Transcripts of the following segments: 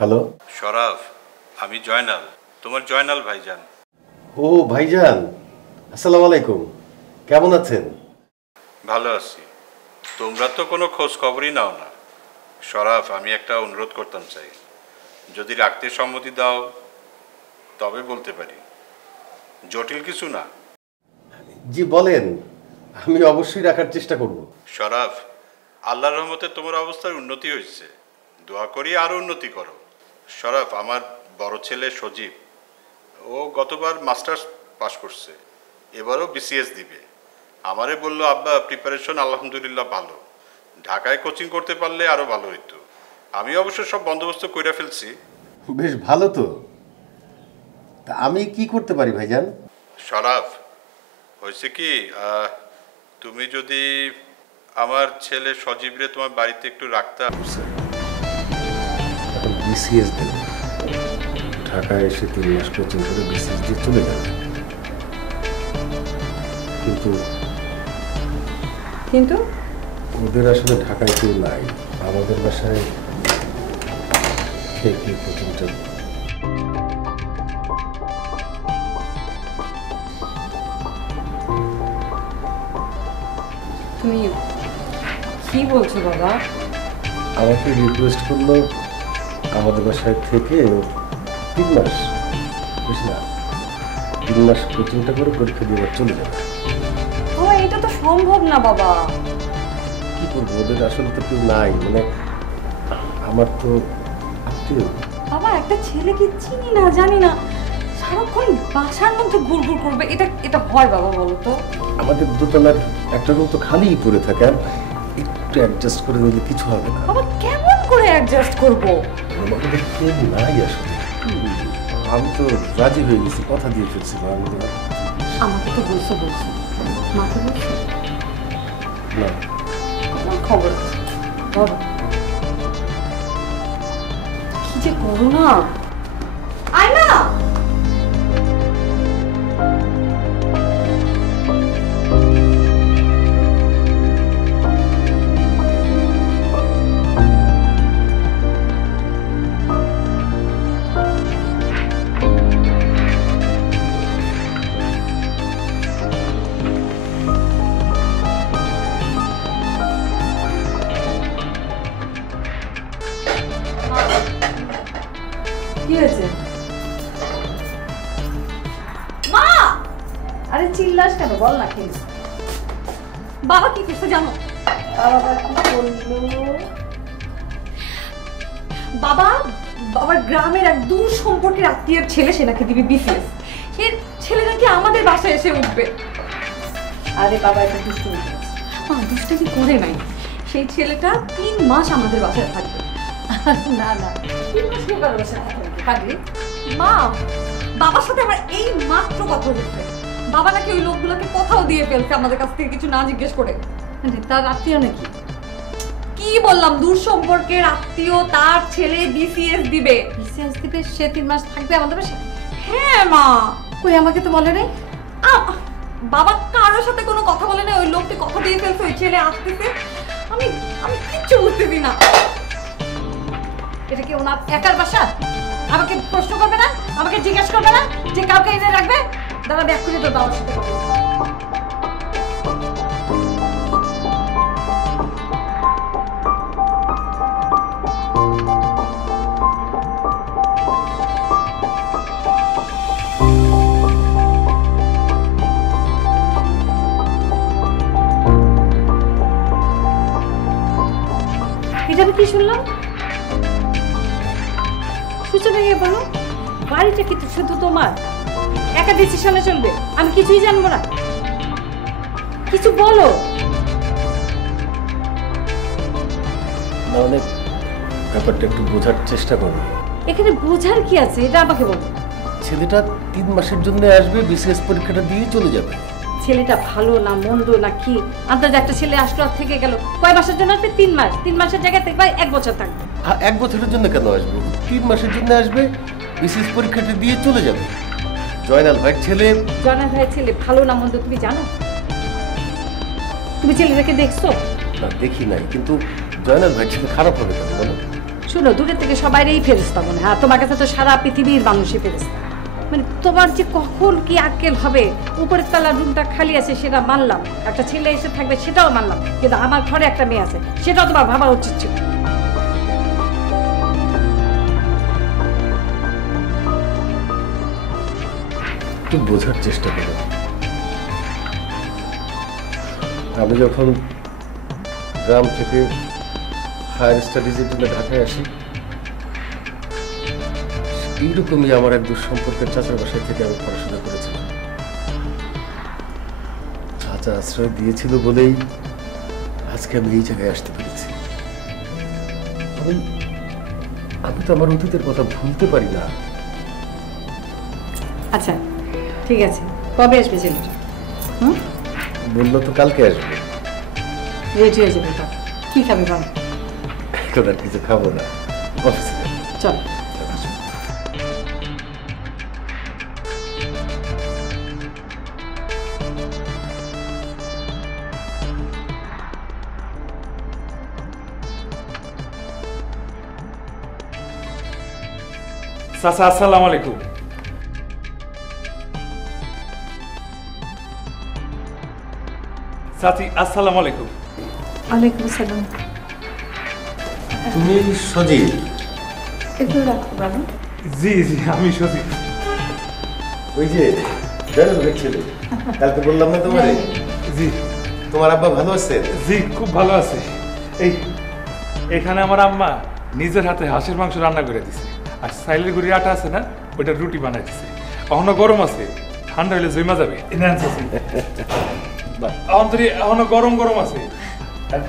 Hello. Sharaf, আমি জয়নাল, তোমার জয়নাল ভাইজান। ও ভাইজান, আসসালামু আলাইকুম, কেমন আছেন? ভালো আছি। তোমরা তো কোনো খোঁজ খবরই নাও না। শরাফ, আমি একটা অনুরোধ করতাম চাই, যদি রাখতে সম্মতি দাও তবে বলতে পারি। জটিল কিছু না। জি বলেন, আমি অবশ্যই রাখার চেষ্টা করব। শরাফ, আল্লাহর রহমতে তোমার অবস্থার উন্নতি হয়েছে, দোয়া করি আরও উন্নতি করো। শরাফ, আমার বড় ছেলে সজীব, ও গতবার মাস্টার্স পাশ করছে, এবারও বিসিএস দিবে। আমারে বলল, আব্বা প্রিপারেশন আলহামদুলিল্লাহ ভালো, ঢাকায় কোচিং করতে পারলে আরও ভালো হইতো। আমি অবশ্য সব বন্দোবস্ত কইরা ফেলছি। বেশ ভালো তো। তা আমি কি করতে পারি ভাইজান? শরাফ, হয়েছে কি, তুমি যদি আমার ছেলে সজীবরে তোমার বাড়িতে একটু রাখতে। এখন বিসিএস দেব, ঢাকায় এসে 3 মাস কোচিং করে বিসিএস দিয়ে চলে যাবে। কিন্তু কিন্তু ওদের আসলে ঢাকায় কেউ নাই, আমাদের বাসায় কে কি কোচিংটা। তুমি কি বলছো বাবা? আমাকে রিকোয়েস্ট করলো আমাদের বাসায় থেকে 3 মাস, বুঝ না, 3 মাস কোচিংটা করে পরীক্ষা দিয়ে আবার চলে যাবে। বাবা এটা তো সম্ভব না বাবা। কি করবো, ওদের আসলে তো কেউ নাই, মানে আমার তো আত্মীয়। বাবা একটা ছেলেকে চিনি না জানি না, সারাক্ষণ বাসার মধ্যে ঘুরঘুর করবে, এটা এটা হয় বাবা বলো তো? আমাদের দোতলার একটা রুম তো খালিই পড়ে থাকে, আর একটু অ্যাডজাস্ট করে দিলে কিছু হবে না। বাবা কেমন করে অ্যাডজাস্ট করবো? আমাদের কেউ নাই আসলে। আমি তো রাজি হয়ে গেছি, কথা দিয়ে ফেলছি। আমাকে তো বলছো মাকে বলছো না, আমার খবর আছে বাবা। কি যে করো না, আয় না। কি হয়েছে মা? আরে চিল্লাস কেন, বল না কি বাবা কি করছে জানো? বাবা কি বললো? বাবা বাবার গ্রামের এক দূর সম্পর্কের আত্মীয়ের ছেলে, সে নাকি দিবি বিসিএস, সে ছেলে নাকি আমাদের বাসায় এসে উঠবে। আরে বাবা এটা দুষ্টুমি করেছে। দুষ্টুমি করে নাই, সেই ছেলেটা 3 মাস আমাদের বাসায় থাকবে। না না 3 মাস কেউ কারোর বাসায় থাকবে? মা বাবার সাথে আমার এই মাত্র কথা হয়েছে, বাবা নাকি ওই লোকগুলোকে কথাও দিয়ে ফেলছে আমাদের কাছ থেকে কিছু না জিজ্ঞেস করে। তার আত্মীয় নাকি? কি বললাম, দূর সম্পর্কের আত্মীয়, তার ছেলে বিসিএস দিবে। বিসিএস দিবে, সে 3 মাস থাকবে আমাদের বাসায়? হ্যাঁ মা। কই আমাকে তো বলে নাই। বাবা কারোর সাথে কোনো কথা বলে না, ওই লোকটি কথা দিয়ে ফেলছে ওই ছেলে আসতেছে। আমি আমি কিচ্ছু বুঝতেছি না। এটা কি ওনার একার বাসা? আমাকে প্রশ্ন করবে না, আমাকে জিজ্ঞেস করবে না যে কাউকে এনে রাখবে? দাদা ব্যাগ করে তোর বাবার সাথে কথা বল। এটা আমি কি শুনলাম? সূচনা গিয়ে বলো, বাড়িটা কি শুধু তোমার একা ডিসিশনে চলবে? আমি কিছুই জানবো না? কিছু বলো। মানে ব্যাপারটা একটু বোঝার চেষ্টা করো। এখানে বোঝার কি আছে, এটা আমাকে বলো। ছেলেটা 3 মাসের জন্য আসবে, বিসিএস পরীক্ষাটা দিয়ে চলে যাবে। ছেলেটা ভালো না মন্দ না কি? আন্দাজ একটা ছেলে আসলো আর থেকে গেল, কয় মাসের জন্য আসবে? 3 মাস। 3 মাসের জায়গায় থেকে 1 বছর থাকবে। 1 বছরের জন্য কেন আসবে? 3 মাসের জন্য আসবে, বিসিএস পরীক্ষাটা দিয়ে চলে যাবে। জয়নাল ভাইয়ের ছেলে। জয়নাল ভাইয়ের ছেলে ভালো না মন্দ তুমি জানো? তুমি ছেলেটাকে দেখছো? না দেখি নাই, কিন্তু জয়নাল ভাইয়ের ছেলে খারাপ হবে কেন বলো? শুনো, দূরের থেকে সবাইরই ফেরেশতা মনে হয়, আর তোমার কাছে তো সারা পৃথিবীর মানুষই ফেরেশতা। মানে তোমার যে কখন কি আক্কেল হবে, উপরের তলার রুমটা খালি আছে সেটা মানলাম, একটা ছেলে এসে থাকবে সেটাও মানলাম, কিন্তু আমার ঘরে একটা মেয়ে আছে সেটাও তোমার ভাবা উচিত ছিল। একটু বোঝার চেষ্টা করো। আমি যখন গ্রাম থেকে হায়ার স্টাডিজের জন্য ঢাকায় আসি, এইরকমই আমার এক দুঃসম্পর্কের চাচার বাসায় থেকে আমি পড়াশোনা করেছিলাম। চাচা আশ্রয় দিয়েছিল বলেই আজকে আমি এই জায়গায় আসতে পেরেছি। আমি তো আমার অতীতের কথা ভুলতে পারি না। আচ্ছা ঠিক আছে, কবে আসবে ছেলেটা? বললো তো কালকে আসবে। রেডি হয়ে যাবে, কি খাবে বল? এখন আর কিছু খাবো না, অফিসে যাবো। চল। চাচা আসসালামু আলাইকুম। চাচি আসসালামু আলাইকুম। ওয়ালাইকুম আসসালাম। তুমি সজীব? একটু রাখো বাবু। জি জি আমি সজীব। ওই যে বেরোবের ছেলে, কালকে বললাম না তোমারে? জি তোমার আব্বা ভালো আছে? জি খুব ভালো আছে। এখানে আমার আম্মা নিজের হাতে হাঁসের মাংস রান্না করে দিছে, আর সাইলের গুড়ির আটা আছে না, ওইটা রুটি বানাই দিছে। এখনো গরম আছে, ঠান্ডা হলে জমা যাবে। এখনো গরম গরম আছে। আর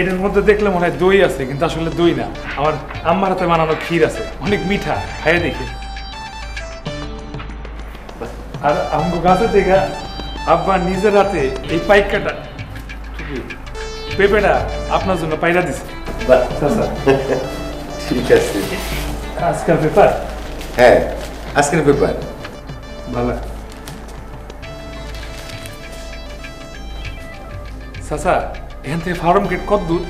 এটার মধ্যে দেখলে মনে হয় দই আছে, কিন্তু আসলে দই না, আমার আম্মার হাতে বানানো ক্ষীর আছে, অনেক মিঠা, খাইয়ে দেখে। আর আমগো গাছে দেখা আব্বা নিজের হাতে এই পাইকাটা পেঁপেটা আপনার জন্য পাইরা দিছে। ঠিক আছে। আজকাল পেপার? হ্যাঁ আজকের পেপার। ভালো। চাচা এখান থেকে ফার্ম গেট কত দূর?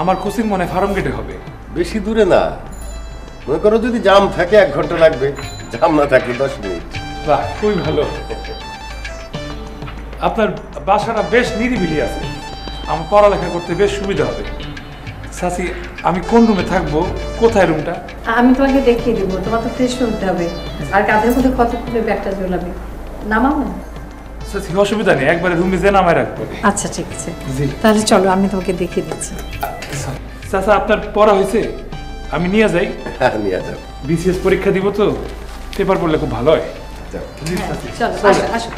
আমার কোচিং মনে ফার্ম গেটে হবে। বেশি দূরে না, মনে করো যদি জাম থাকে 1 ঘন্টা লাগবে, জাম না থাকলে 10 মিনিট। বাহ খুবই ভালো। আপনার বাসাটা বেশ নিরিবিলি আছে, আমার পড়ালেখা করতে বেশ সুবিধা হবে। চাচি আমি কোন রুমে থাকবো, কোথায় রুমটা? আমি তোমাকে দেখিয়ে দিব, তোমার তো ফ্রেশ হতে হবে, আর কাঁধের মধ্যে কতক্ষণে ব্যাগটা ঝোলাবে, নামাও না। চাচি অসুবিধা নেই, একবারে রুমে যে নামায় রাখবো। আচ্ছা ঠিক আছে, জি তাহলে চলো আমি তোমাকে দেখিয়ে দিচ্ছি। চাচা আপনার পড়া হয়েছে, আমি নিয়ে যাই। হ্যাঁ নিয়ে যাও। বিসিএস পরীক্ষা দিব তো, পেপার পড়লে খুব ভালো হয়। যাও। জি চাচি। চলো আসো আসো।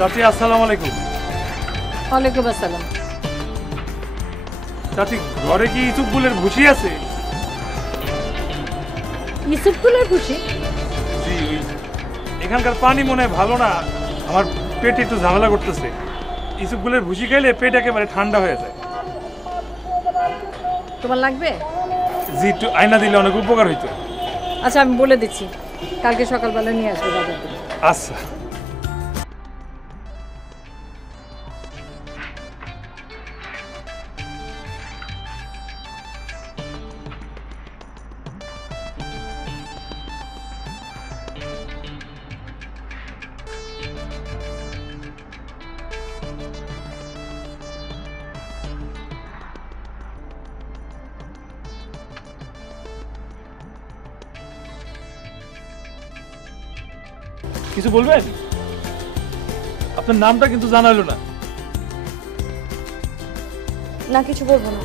চাচি আসসালামু আলাইকুম। ওয়ালাইকুম আসসালাম। চাচি ঘরে কি ইসুপ ফুলের ভুসি আছে? ইসুপ ফুলের খুশি? জি ওই এখানকার পানি মনে হয় ভালো না, আমার পেটে একটু ঝামেলা করতেছে। ইসুপগুলের ভুসি খাইলে পেট একেবারে ঠান্ডা হয়ে যায়। তোমার লাগবে? জি, একটু আয়না দিলে অনেক উপকার হইতো। আচ্ছা আমি বলে দিচ্ছি, কালকে সকালবেলা নিয়ে আসবো বাজার থেকে। আচ্ছা। কিছু বলবেন? আপনার নামটা কিন্তু জানা হলো না। না কিছু বলবো না।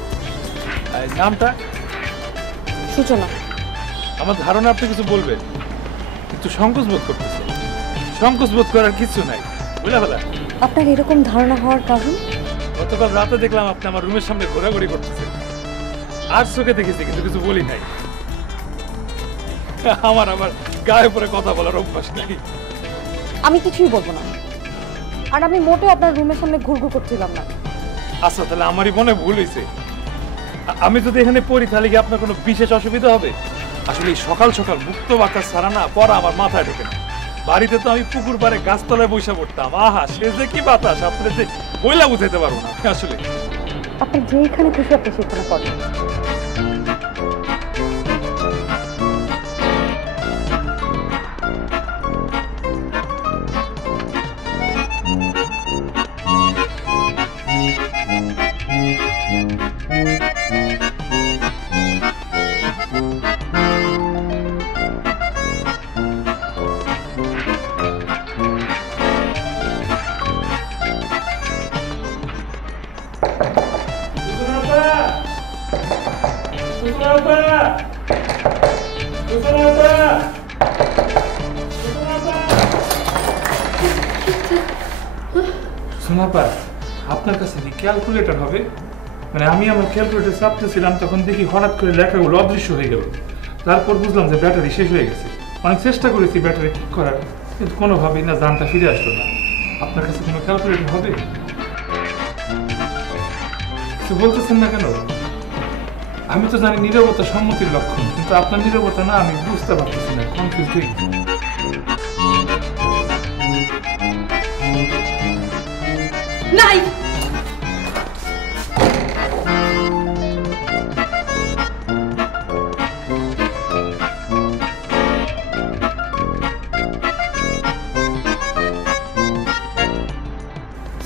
নামটা? সূচনা। আমার ধারণা আপনি কিছু বলবেন, কিন্তু সংকোচ বোধ করতেছে। সংকোচ বোধ করার কিছু নাই, বুঝলা ফেলা। আপনার এরকম ধারণা হওয়ার কারণ? গতকাল রাতে দেখলাম আপনি আমার রুমের সামনে ঘোরাঘুরি করতেছেন। আর চোখে দেখেছি, কিন্তু কিছু বলি নাই। আমার গায়ে পরে কথা বলার অভ্যাস নাই। আমি কিছুই বলবো না, আর আমি মোটেও আপনার রুমের সামনে ঘুরঘুর করছিলাম না। আচ্ছা, তাহলে আমারই মনে ভুল হয়েছে। আমি যদি এখানে পড়ি তাহলে কি আপনার কোনো বিশেষ অসুবিধা হবে? আসলে এই সকাল সকাল মুক্ত বাতাস ছাড়া না পড়া আমার মাথায় ঢোকে না। বাড়িতে তো আমি পুকুর পাড়ে গাছতলায় বসে পড়তাম। আহা, সে যে কি বাতাস, আপনার যে বইলা বুঝাইতে পারবো না আসলে। আপনি যেখানে খুশি আপনি সেখানে পড়েন। সোনাপা, আপনার কাছে কি ক্যালকুলেটর হবে? মানে আমি আমার ক্যালকুলেটর চাপতেছিলাম, তখন দেখি হঠাৎ করে লেখাগুলো অদৃশ্য হয়ে গেল। তারপর বুঝলাম যে ব্যাটারি শেষ হয়ে গেছে। অনেক চেষ্টা করেছি ব্যাটারি ঠিক করার, কিন্তু কোনোভাবেই না জানটা ফিরে আসলো না। আপনার কাছে কোনো ক্যালকুলেটর হবে? কিছু বলতেছেন না কেন? আমি তো জানি নীরবতা সম্মতির লক্ষণ, কিন্তু আপনার নীরবতা না আমি বুঝতে পারতেছি না, কনফিউজ হয়ে গেছি। নাই,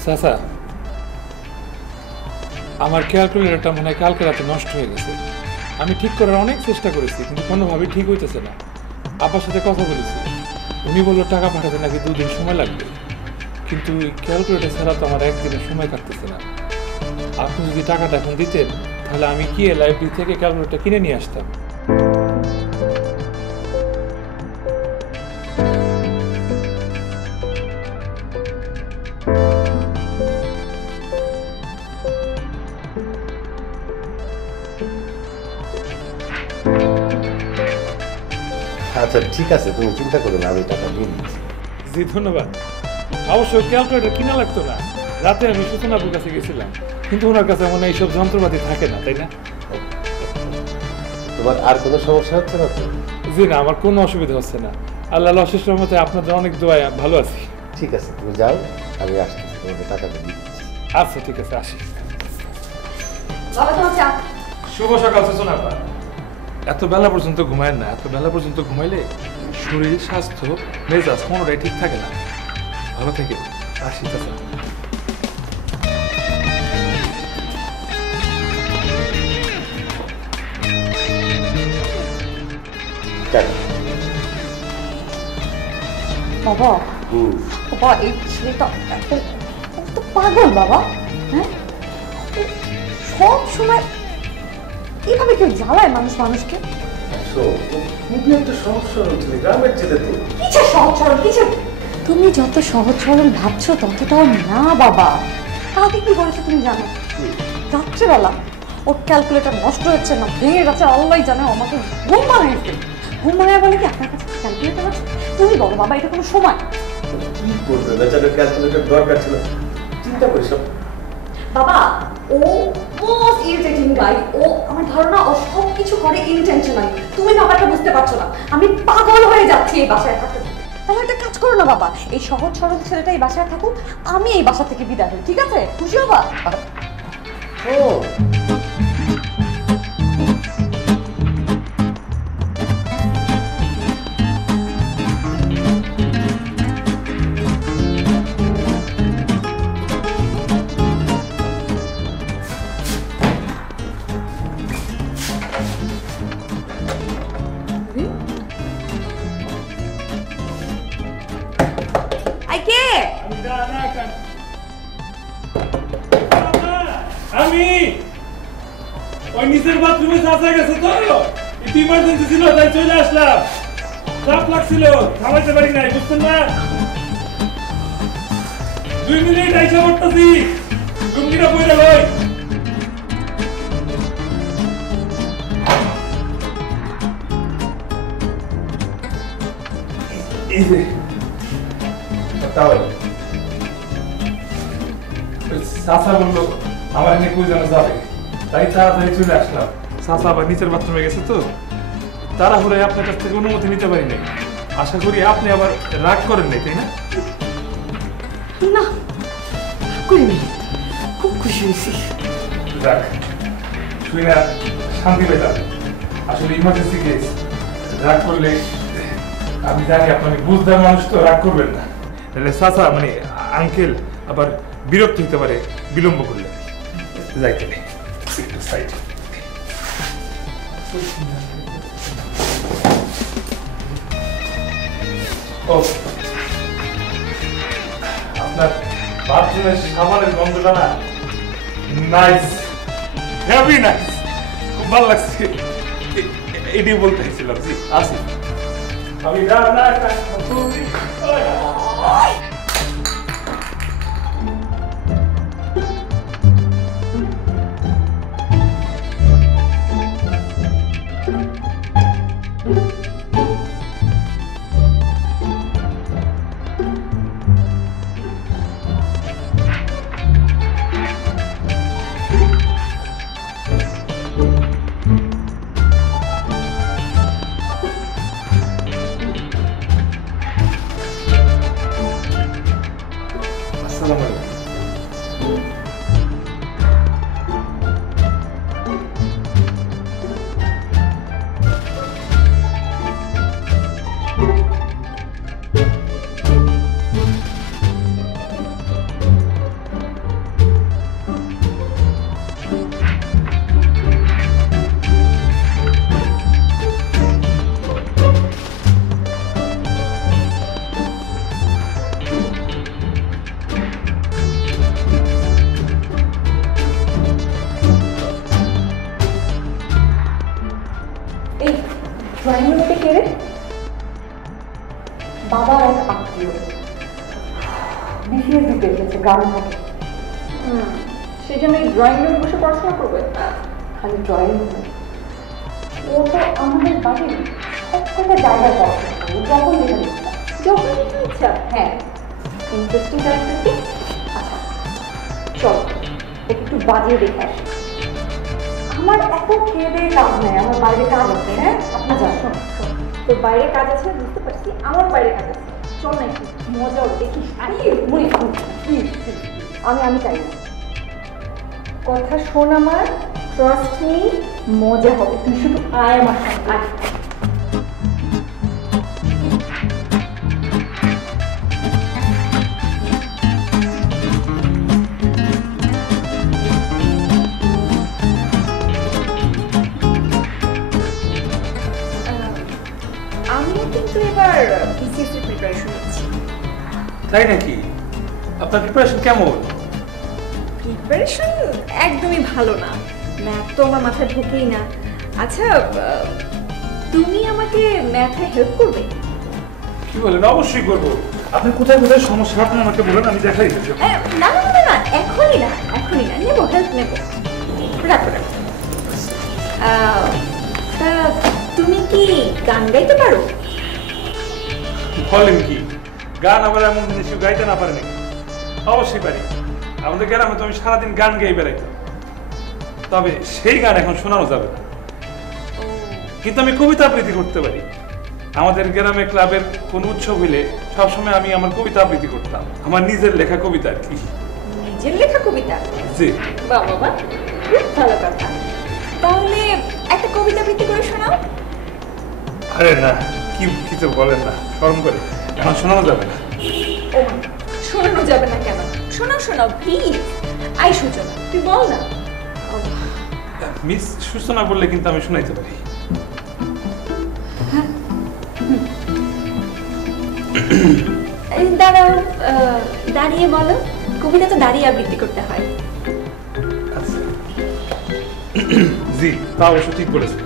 চাচা, আমার ক্যালকুলেটরটা মনে হয় কালকে রাতে নষ্ট হয়ে গেছে। আমি ঠিক করার অনেক চেষ্টা করেছি, কিন্তু কোনোভাবেই ঠিক হইতেছে না। আব্বার সাথে কথা বলেছি, উনি বললো টাকা পাঠাতে নাকি 2 দিন সময় লাগবে, কিন্তু এই ক্যালকুলেটর ছাড়া তো আমার একদিনের সময় কাটতেছে না। আপনি যদি টাকাটা এখন দিতেন তাহলে আমি গিয়ে লাইব্রেরি থেকে ক্যালকুলেটর কিনে নিয়ে আসতাম। আচ্ছা ঠিক আছে, তুমি চিন্তা করো না, আমি টাকা দিয়ে দিচ্ছি। জি ধন্যবাদ। অবশ্য ক্যালকুলেটর কিনা লাগতো না। রাতে আমি সূচনাপুর কাছে গেছিলাম, কিন্তু ওনার কাছে মনে হয় এইসব যন্ত্রপাতি থাকে না, তাই না? তোমার আর কোনো সমস্যা হচ্ছে না তো? জি না, আমার কোনো অসুবিধা হচ্ছে না। আল্লাহ অশেষ রহমতে আপনাদের অনেক দোয়ায় ভালো আছি। ঠিক আছে, তুমি যাও, আমি আসতেছি, তোমাকে টাকাটা দিয়ে দিচ্ছি। আচ্ছা ঠিক আছে, আসি। বাবা তোমার চা। শুভ সকাল সূচনাপা। এত বেলা পর্যন্ত ঘুমায় না, এত বেলা পর্যন্ত ঘুমাইলে শরীর, স্বাস্থ্য, মেজাজ কোনোটাই ঠিক থাকে না। ভালো থেকে আসি চাচা। বাবা, বাবা এই ছেলেটা এত পাগল বাবা। হ্যাঁ, সব সময় এইভাবে কেউ জ্বালায় মানুষকে? খুবই একটা সমস্যা হচ্ছে গ্রামের ছেলে তো। কিসে সহজ সরল কিছু? তুমি যত সহজ সরল ভাবছো ততটাও না বাবা। কালকে কি করেছে তুমি জানো? রাত্রেবেলা ওর ক্যালকুলেটর নষ্ট হচ্ছে না, ভেঙে গেছে, আল্লাহ জানে, আমাকে ঘুম বানাইছে। ঘুম বানায় বলে কি আপনার কাছে ক্যালকুলেটর আছে? তুমি বলো বাবা, এটা কোনো সময়? কি করবে বেচারা, ক্যালকুলেটর দরকার ছিল, চিন্তা করিস সব। বাবা ও মোস্ট ইরিটেটিং গাই। ও আমার ধারণা ও সব কিছু করে ইন্টেনশনালি। তুমি ব্যাপারটা বুঝতে পারছো না। আমি পাগল হয়ে যাচ্ছি এই বাসায় থাকতে। তাহলে একটা কাজ করো না বাবা, এই সহজ সরল ছেলেটা এই বাসায় থাকুক, আমি এই বাসা থেকে বিদায় হই, ঠিক আছে? খুশি হবা? ও আমি ওই নিচের বাথরুমে চাচা গেছে তো, একটু ইমার্জেন্সি ছিল তাই চলে আসলাম। চাপ লাগছিল, থামাইতে পারি নাই, বুঝছেন না? 2 মিনিট আইসা পড়তেছি, লুঙ্গিটা পরে লই। এই যে চাচা বললো আমার এনে কই যেন যাবে, তাই তাড়াতাড়ি চলে আসলাম। চাচা আবার নিচের বাথরুমে গেছে তো, তাড়াহুড়োয় আপনার কাছ থেকে অনুমতি নিতে পারি নাই। আশা করি আপনি আবার রাগ করেন নাই, তাই না? না করিনি, খুব খুশি হয়েছি। যাক, শুই না শান্তি পেলাম। আসলে ইমার্জেন্সি কেস, রাগ করলে আমি জানি আপনার বুঝদার মানুষ তো, রাগ করবেন না। তাহলে চাচা মানে আঙ্কেল আবার বিরক্ত হতে পারে বিলম্ব করলে। যাইতে নেই একটু সাইড। ও আপনার বাথরুমের সাবানের গন্ধটা না নাইস, হেভি নাইস, খুব ভালো লাগছে। এটাই বলতে চাইছিলাম। জি আসি আমি। ড্রয়িং রুমে কে রে? বাবা এক আত্মীয় বিসিএস দিতে এসেছে গ্রাম থেকে। সেই জন্য এই ড্রয়িং রুমে বসে পড়াশোনা করবে? খালি ড্রয়িং রুমে? ও তো আমাদের বাড়ির সবকটা জায়গায় পড়াশোনা করবে, যখন যেখানে ইচ্ছা। যখন যেখানে ইচ্ছা? হ্যাঁ। ইন্টারেস্টিং জায়গা কি? আচ্ছা চল ওকে একটু বাজিয়ে দেখে আসি। আমার এত খেয়ে দিয়ে কাজ নেই, আমার বাইরে কাজ আছে। হ্যাঁ আচ্ছা শোন, তোর বাইরে কাজ আছে বুঝতে পারছি, আমার বাইরে কাজ আছে। চল না একটু মজাও দেখিস। আমি চাই না, কথা শোন আমার, ট্রাস্ট মি, মজা হবে। তুই শুধু আয় আমার সঙ্গে, আয়। তাই নাকি? আপনার প্রিপারেশন কেমন? প্রিপারেশন একদমই ভালো না, ম্যাথ তো আমার মাথায় ঢোকেই না। আচ্ছা তুমি আমাকে ম্যাথে হেল্প করবে? কি বলেন? অবশ্যই করবো। আপনি কোথায় কোথায় সমস্যা আপনি আমাকে বলেন, আমি দেখাই দেবো। না না না না, এখনই না, নেবো, হেল্প নেবো। রাখো রাখো। তা তুমি কি গান গাইতে পারো? বলেন কি, গান আবার এমন জিনিস কেউ গাইতে না পারে নাকি? অবশ্যই পারি। আমাদের গ্রামে তো আমি সারাদিন গান গেয়ে বেড়াইতাম, তবে সেই গান এখন শোনানো যাবে না। কিন্তু আমি কবিতা আবৃত্তি করতে পারি। আমাদের গ্রামে ক্লাবের কোন উৎসব হইলে সবসময় আমি আমার কবিতা আবৃত্তি করতাম, আমার নিজের লেখা কবিতা আর কি। নিজের লেখা কবিতা? জি। বাহ বাবা, খুব ভালো কথা। তাহলে একটা কবিতা আবৃত্তি করে শোনাও। আরে না, কি কিছু বলেন না, শরম করে, এখন শোনানো যাবে না। ও শোনানো যাবে না কেন? শোনাও শোনাও প্লিজ। আই সূচনা, তুই বল না। মিস সূচনা বললে কিন্তু আমি শোনাইতে পারি। দাঁড়াও, দাঁড়িয়ে বলো। কবিতা তো দাঁড়িয়ে আবৃত্তি করতে হয়। আচ্ছা জি, তা অবশ্য ঠিক বলেছেন।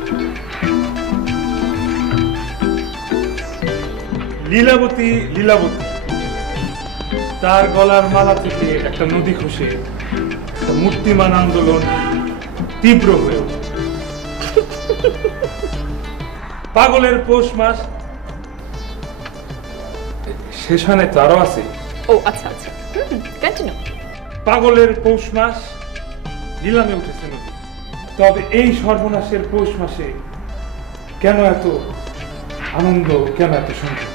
লীলাবতী লীলাবতী, তার গলার মালা থেকে একটা নদী খসে মূর্তিমান আন্দোলন তীব্র হয়ে ওঠে। পাগলের পৌষ মাস শেষ হয় নাই তো, আরো আছে। ও আচ্ছা আচ্ছা, কন্টিনিউ। পাগলের পৌষ মাস নিলামে উঠেছে নদী। তবে এই সর্বনাশের পৌষ মাসে কেন এত আনন্দ, কেন এত সঙ্গীত?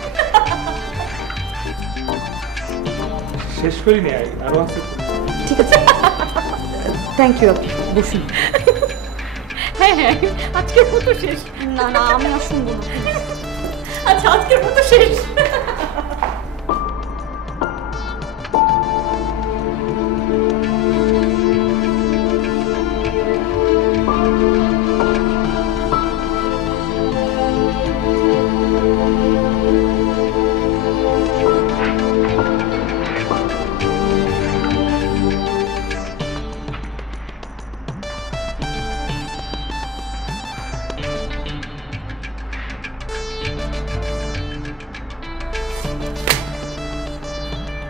শেষ করিনি, আরো আছে। ঠিক আছে, থ্যাংক ইউ। বসুন। হ্যাঁ হ্যাঁ, আজকের মতো শেষ। না না, আমি আর শুনবো না। আচ্ছা, আজকের মতো শেষ।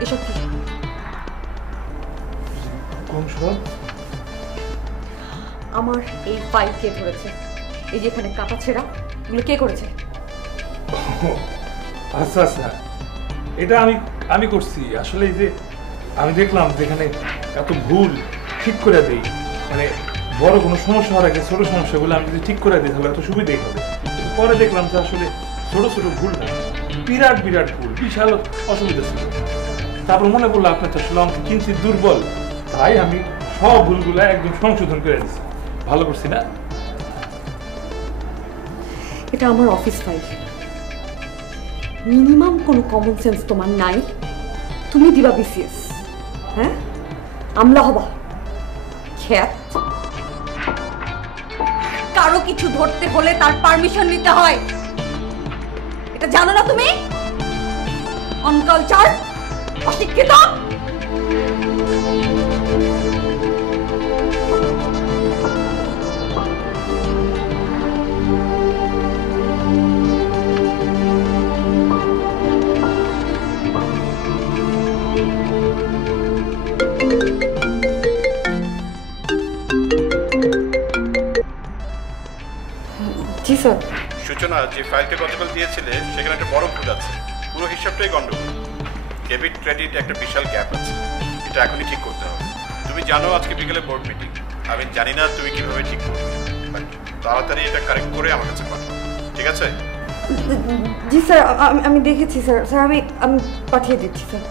এসব কি? কোন সব? আমার এই ফাইল কে ধরেছে? এই যে এখানে কাটা ছেঁড়া, এগুলো কে করেছে? আচ্ছা আচ্ছা, এটা আমি করছি। আসলে এই যে আমি দেখলাম যেখানে এত ভুল ঠিক করে দেই, মানে বড় কোনো সমস্যা হওয়ার আগে ছোট সমস্যাগুলো আমি যদি ঠিক করে দিই তাহলে এত সুবিধাই হবে। পরে দেখলাম যে আসলে ছোট ছোট ভুল না, বিরাট বিরাট ভুল, বিশাল অসুবিধা ছিল। তারপর মনে করলো আপনার তো আসলে আমাকে কিঞ্চিত দুর্বল, তাই আমি সব ভুলগুলো একদম সংশোধন করে দিচ্ছি। ভালো করছি না? এটা আমার অফিস ফাইল। মিনিমাম কোনো কমন সেন্স তোমার নাই? তুমি দিবা বিসিএস, হ্যাঁ? আমলা হবা খ্যাত। কারো কিছু ধরতে হলে তার পারমিশন নিতে হয়, এটা জানো না তুমি? অনকালচার, অশিক্ষিত। জি স্যার। সূচনা, যে ফাইলটা গতকাল দিয়েছিলে সেখানে একটা বড় ভুল আছে, পুরো হিসাবটাই গন্ডগোল। ডেবিট ক্রেডিট একটা বিশাল গ্যাপ আছে, এটা এখনই ঠিক করতে হবে। তুমি জানো আজকে বিকেলে বোর্ড মিটিং, আমি জানি না তুমি কিভাবে ঠিক করবে, বাট তাড়াতাড়ি এটা কারেক্ট করে আমার কাছে পাঠাও, ঠিক আছে? জি স্যার, আমি দেখেছি স্যার। স্যার আমি পাঠিয়ে দিচ্ছি স্যার।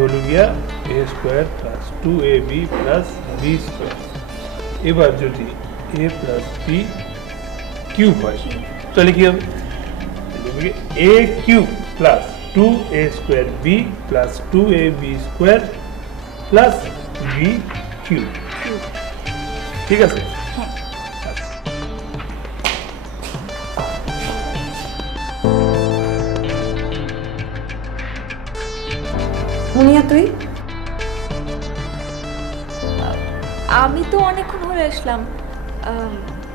হলো গিয়া a square plus 2ab plus b square. এবার যদি এ প্লাস বি কিউব হয় তাহলে কি হবে? A cube plus 2a square B plus 2ab square plus B cube. ঠিক আছে? মুনিয়া তুই? আমি তো অনেকক্ষণ হয়ে আসলাম,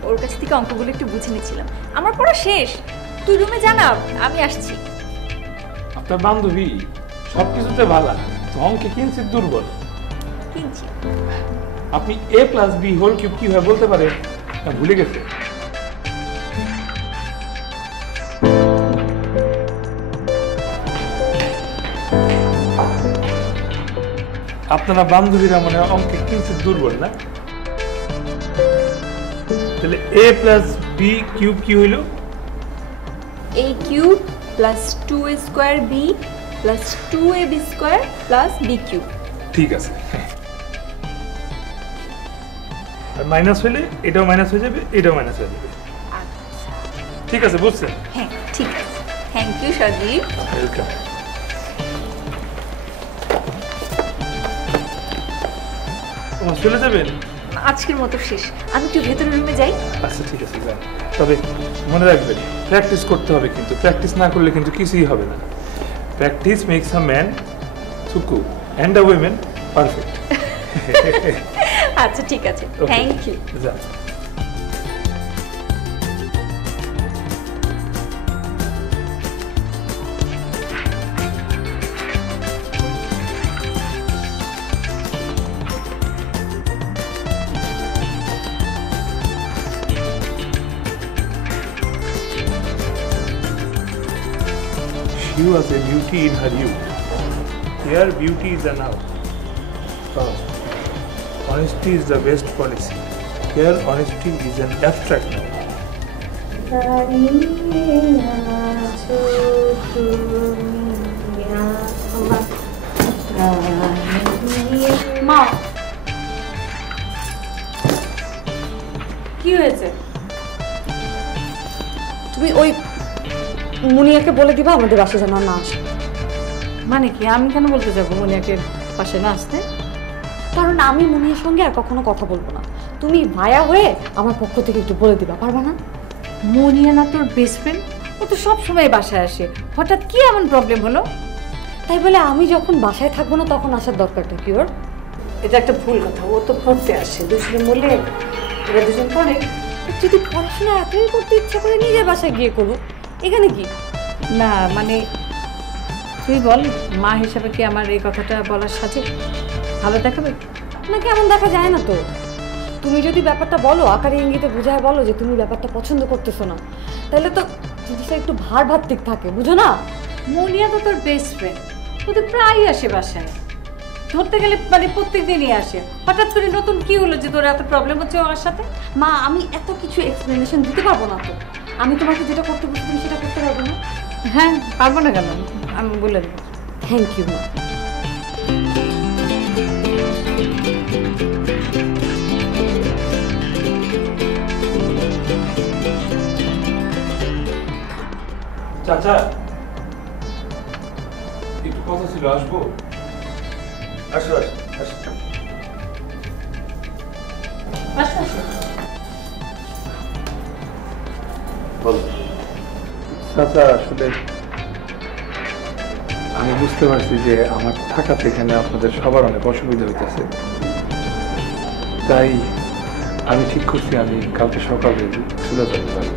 ওর কাছ থেকে অঙ্কগুলো একটু বুঝে নিচ্ছিলাম। আমার পড়া শেষ, তুই রুমে জানা, আমি আসছি। আপনার বান্ধবী সবকিছুতে ভালো, তো অঙ্কে কিঞ্চিত দুর্বল। কিনছি। আপনি এ প্লাস বি হোল কিউব কিভাবে বলতে পারেন? না ভুলে গেছে? আপনারা বান্ধবীরা মনে হয় অঙ্কে কিঞ্চিত দুর্বল না? তাহলে এ প্লাস বি কিউব কি হইল? a cube plus 2a square B plus 2ab square plus B cube. ঠিক আছে। আর মাইনাস হইলে এটাও মাইনাস হয়ে যাবে, এটাও মাইনাস হয়ে যাবে। ঠিক আছে, বুঝছেন? হ্যাঁ ঠিক আছে, থ্যাংক ইউ সজীব। ওয়েলকাম। চলে যাবেন? আজকের মতো শেষ, আমি একটু ভেতরের রুমে যাই। আচ্ছা ঠিক আছে, যান। তবে মনে রাখবেন প্র্যাকটিস করতে হবে, কিন্তু প্র্যাকটিস না করলে কিন্তু কিছুই হবে না। প্র্যাকটিস মেক্স আ ম্যান সুকু অ্যান্ড আ উইমেন পারফেক্ট। আচ্ছা ঠিক আছে, থ্যাংক ইউ। যান। She was a beauty in her youth. Here, beauty is a noun. Honesty is the best policy. Here, honesty is an abstract noun. মা কি হয়েছে? তুমি ওই মুনিয়াকে বলে দিবা আমাদের বাসে যেন না আসে। মানে কি? আমি কেন বলতে যাবো মুনিয়াকে পাশে না আসতে? কারণ আমি মুনিয়ার সঙ্গে আর কখনো কথা বলবো না। তুমি ভায়া হয়ে আমার পক্ষ থেকে একটু বলে দিবা, পারবা না? মুনিয়া না তোর বেস্ট ফ্রেন্ড? ও তো সব সময় বাসায় আসে, হঠাৎ কি এমন প্রবলেম হলো? তাই বলে আমি যখন বাসায় থাকবো না তখন আসার দরকারটা কি ওর? এটা একটা ভুল কথা। ও তো পড়তে আসে, দুজনে বললে এরা দুজন পড়ে। যদি পড়াশোনা এতই করতে ইচ্ছা করে নিজের বাসায় গিয়ে করুক, এখানে কি? না মানে তুই বল, মা হিসাবে কি আমার এই কথাটা বলার সাথে ভালো দেখাবে? নাকি এমন দেখা যায় না তো? তুমি যদি ব্যাপারটা বলো, আকারে ইঙ্গিতে বুঝায় বলো যে তুমি ব্যাপারটা পছন্দ করতেছো না, তাহলে তো জিনিসটা একটু ভার ভাত্তিক থাকে, বুঝো না? মুনিয়া তো তোর বেস্ট ফ্রেন্ড, ও তো প্রায়ই আসে বাসায়, ধরতে গেলে মানে প্রত্যেক দিনই আসে। হঠাৎ করে নতুন কি হলো যে তোর এত প্রবলেম হচ্ছে ওর সাথে? মা আমি এত কিছু এক্সপ্লেনেশন দিতে পারবো না তো। আমি তোমাকে যেটা করতে বলছি তুমি সেটা করতে পারবো না? হ্যাঁ পারবো না কেন, আমি বলে দেবো। থ্যাংক ইউ মা। চাচা একটু কথা ছিল, আসবো? আসো আসো আসো। বলো। চাচা আসলে আমি বুঝতে পারছি যে আমার থাকাতে এখানে আপনাদের সবার অনেক অসুবিধা হইতেছে, তাই আমি ঠিক করছি আমি কালকে সকালে চলে যেতে পারি।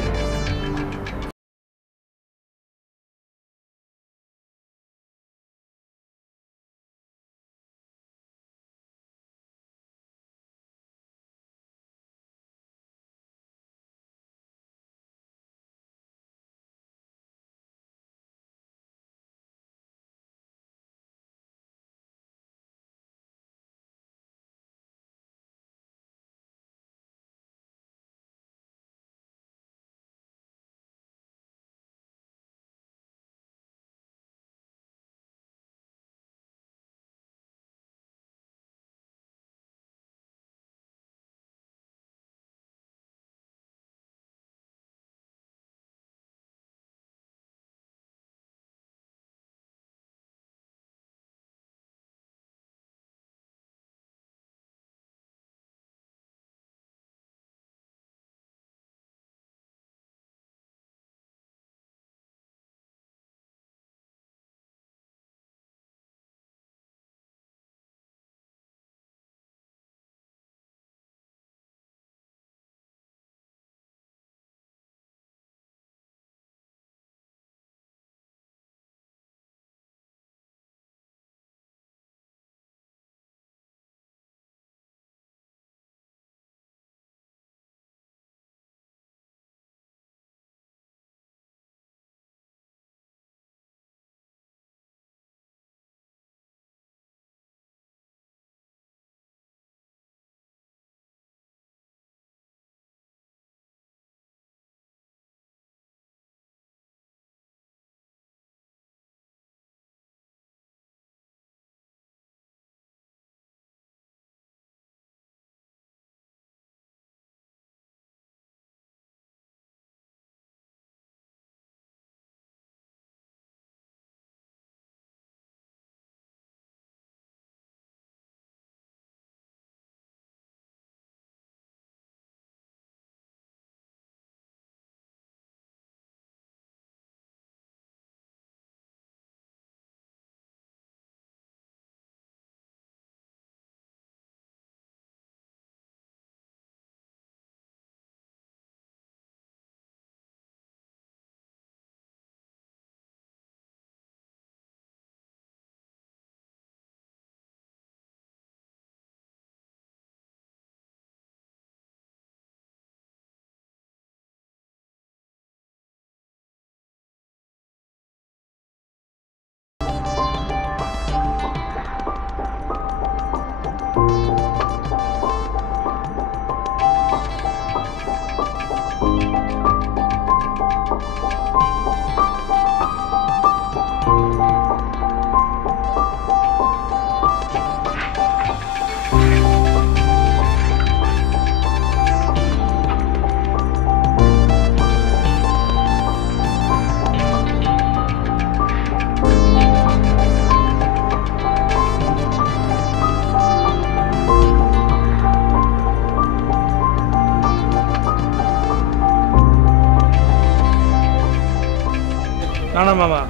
না না মামা,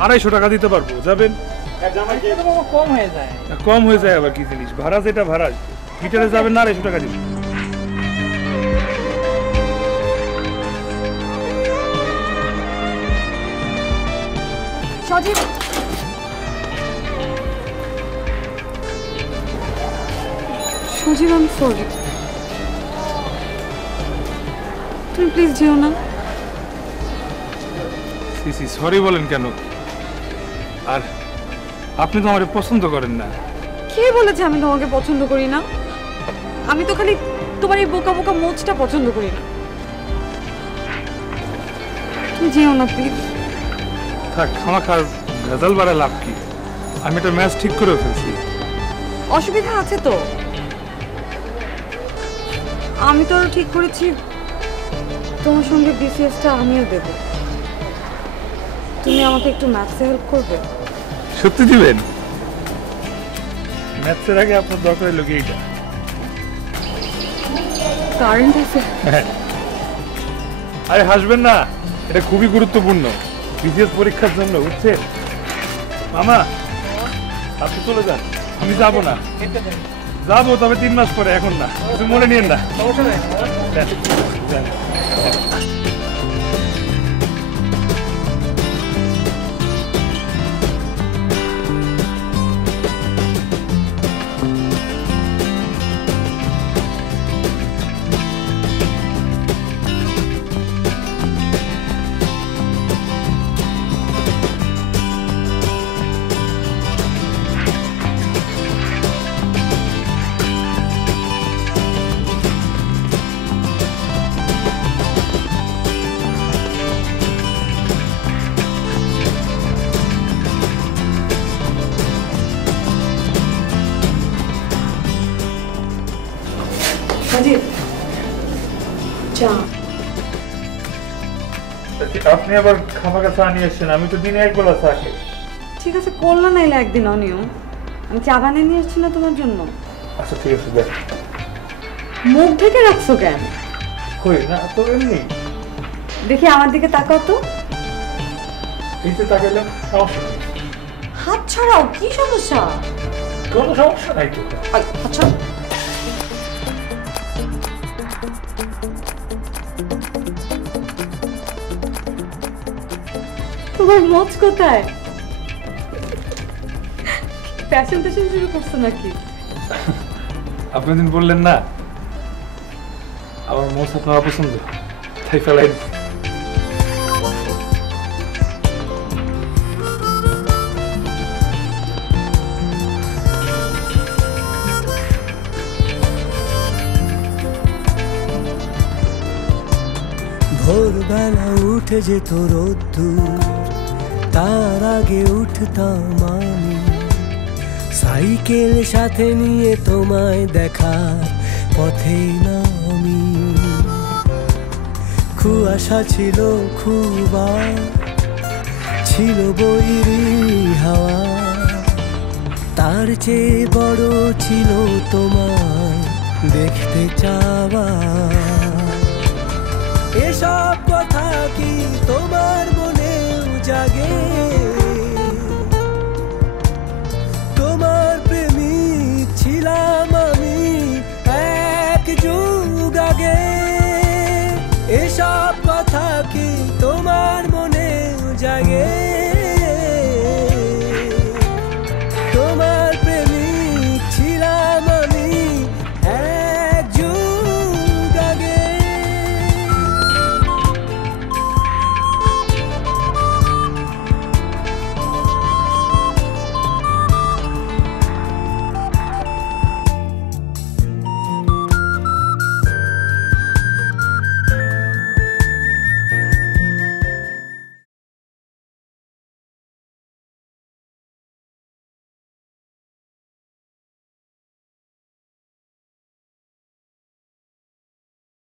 250 টাকা দিতে পারবো, যাবেন? কম হয়ে যায়। কম হয়ে যায় আবার কি জিনিস, ভাড়া যেটা ভাড়া, গিটারে যাবেন না 250 টাকা দিবেন। সজীব, সজীব আমি সরি, তুমি প্লিজ যেও না। সি সরি বলেন কেন? আর আপনি তো আমার পছন্দ করেন না। কে বলেছে আমি তোমাকে পছন্দ করি না? আমি তো খালি তোমার এই বোকা বোকা মোচটা পছন্দ করি না। তুমি যেও না প্লিজ। থাক, খামাখার ভেজাল বাড়ায় লাভ কি? আমি একটা ম্যাচ ঠিক করে ফেলছি। অসুবিধা আছে তো? আমি তো আরো ঠিক করেছি তোমার সঙ্গে বিসিএসটা আমিও দেব। তুমি আমাকে একটু ম্যাথসে হেল্প করবে? সত্যি দিবেন? ম্যাথসের আগে আপনার দরকার হলো কি এইটা? কারেন্ট আছে? আরে হাসবেন না, এটা খুবই গুরুত্বপূর্ণ বিসিএস পরীক্ষার জন্য, বুঝছেন? মামা আপনি চলে যান, আমি যাবো না। যাবো তবে 3 মাস পরে, এখন না, কিছু মনে নিয়েন না। যান, যান। আপনি আবার খামাখা চা নিয়ে এসছেন, আমি তো দিনে 1 বেলা চা খাই। ঠিক আছে, করলা নাইলে একদিন অনিও, আমি চা বানিয়ে নিয়ে এসছি না তোমার জন্য। আচ্ছা ঠিক আছে, দেখ। মুখ ঢেকে রাখছো কেন? কই না তো, এমনি। দেখি আমার দিকে তাকাও তো। এই তো তাকাইলাম, সমস্যা নেই। হাত ছাড়াও, কি সমস্যা? কোনো সমস্যা নাই তো। আচ্ছা তোমার মোচ কোথায়? ফ্যাশন ট্যাশন শুরু করছো নাকি? আপনি দিন বললেন না আমার মোচ আপনার অপছন্দ, তাই ফেলাই দিচ্ছি। ভোরবেলা উঠে যেত রোদ্দুর, তার আগে উঠতাম আমি, সাইকেল সাথে নিয়ে তোমায় দেখার পথে নামি। কুয়াশা ছিল খুব, ছিল বৈরী হাওয়া, তার চেয়ে বড় ছিল তোমায় দেখতে চাওয়া। এসব কথা কি তোমার মনেও জাগে?